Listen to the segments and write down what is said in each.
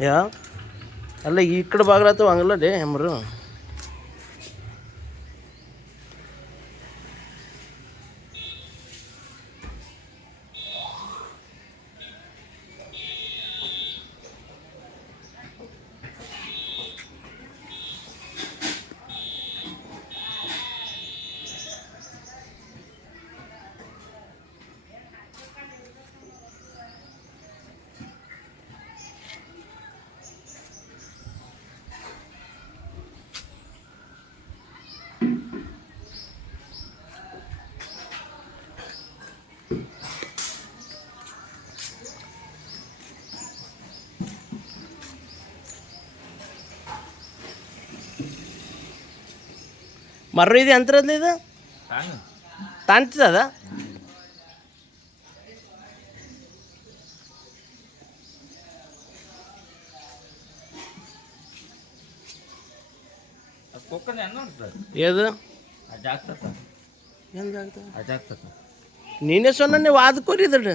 ಯಾ ಅಲ್ಲ ಈ ಕಡೆ ಬಾಗ್ಲಾತು ಹಂಗಲ್ಲ ಡೇ ಹೆಮ್ರು ಮರ್ರ ಇದೆ ಅಂತರದ್ದು ಇದು ತಾಂತಿದ ఏది నేనే సొన్నా నువ్వు ఆదుకోరిదడు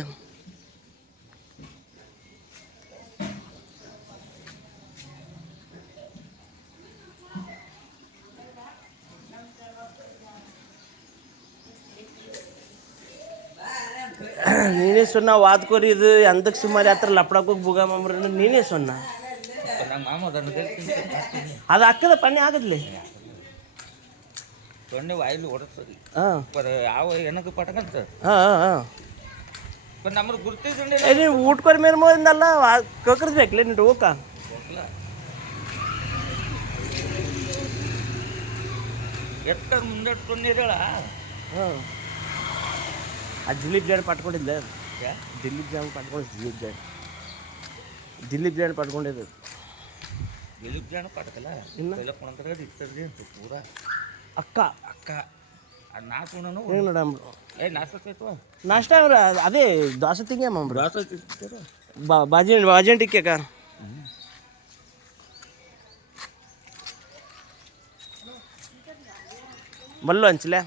ನೀನೇ ಸೊನ್ನ ವಾದ್ಕೋರಿ ಇದು ಎಂದಕ್ಕೆ ಸುಮಾರು ಹತ್ರ ಲಪ್ಡಕ್ಕೆ ಹೋಗಿ ಬುಗ ಮಾಮ್ರ ನೀನೇ ಸೊನ್ನ ಅದು ಅಕ್ಕದ ಪಣ್ಣೆ ಆಗದ್ಲಿ ತೊಂಡೆ ವಾಯಿಲು ಹೊಡೆಸ್ತದೆ ಯಾವ ಏನಕ್ಕೆ ಪಟಕಂತ ನಮ್ಮದು ಗುರ್ತಿದ್ದೆ ನೀನು ಊಟಕೋರಿ ಮೇಲೆ ಮೋದಿಂದಲ್ಲ ಕಕ್ಕರ್ಸ್ಬೇಕಲ್ಲ ನೀನು ಹೋಗ ಎತ್ತ ಮುಂದೆ ಇಟ್ಕೊಂಡಿರಲ್ಲ ಹಾಂ ಆ ದಿಲೀಪ್ ಜಾಡ್ ಪಟ್ಕೊಂಡಿದ್ದೆ ದಿಲೀಪ್ ಜಾಡ್ ಪಟ್ಕೊಂಡಿದ್ದು ದಿಲೀಪ್ ಜಾಡ್ ಪಟ್ಕೊಂಡಿದ್ದು ದಿಲೀಪ್ ಜಾಡ್ ಪಟ್ಕಲ್ಲ ಇನ್ನು ಪೂರ ಅಕ್ಕ ಅಕ್ಕ ನಾಲ್ಕು ನೋಡ ನಾಷ್ಟ ನಾಷ್ಟ ಅದೇ ದೋಸೆ ತಿಂಗೆ ಮಾಮ್ರ ದೋಸೆ ಬಾಜಿ ಟಿಕ್ಕಿ ಅಕ್ಕ ಮಲ್ಲು ಹಂಚಲೆ